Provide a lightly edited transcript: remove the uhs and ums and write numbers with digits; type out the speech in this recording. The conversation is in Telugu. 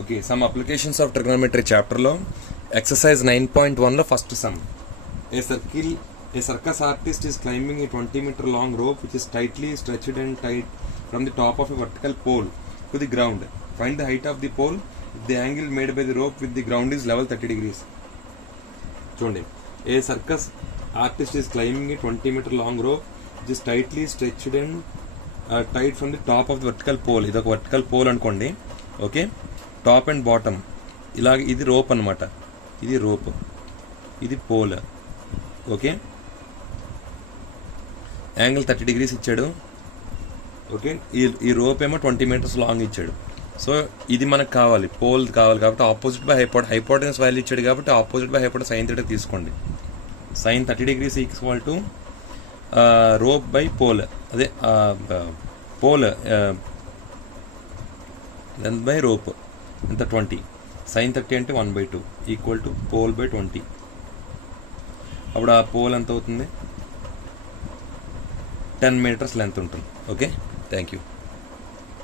Okay, some applications of trigonometry చాప్టర్లో ఎక్సర్సైజ్ 9.1లో first sum. A circus artist is climbing a 20-meter long rope which is tightly stretched and tied from the top of a vertical pole to the ground. Find the height of the pole if the angle made by the rope with the ground is level 30 degrees. చూడండి, a circus artist is climbing a 20-meter long rope which is tightly stretched and tied from the top of the vertical pole. ఇది ఒక వర్టికల్ పోల్ అనుకోండి. ఓకే, టాప్ అండ్ బాటమ్ ఇలాగ ఇది రోప్ అనమాట. ఇది రోప్, ఇది పోల్. ఓకే, యాంగిల్ 30 degrees ఇచ్చాడు. ఓకే, ఈ రోప్ ఏమో 20 meters లాంగ్ ఇచ్చాడు. సో ఇది మనకు కావాలి, పోల్ కావాలి కాబట్టి ఆపోజిట్ బై హైపోటెన్స్ వాల్యూ ఇచ్చాడు కాబట్టి ఆపోజిట్ బై హైపోటెన్స్ sin θ తీసుకోండి. sin 30 degrees equal to rope by pole, అదే పోల్ లెంత్ బై రోప్ ఎంత 20. sin 30 అంటే 1/2 ఈక్వల్ టు పోల్ బై 20. అప్పుడు ఆ పోల్ ఎంత అవుతుంది? 10 meters లెంత్ ఉంటుంది. Okay, thank you.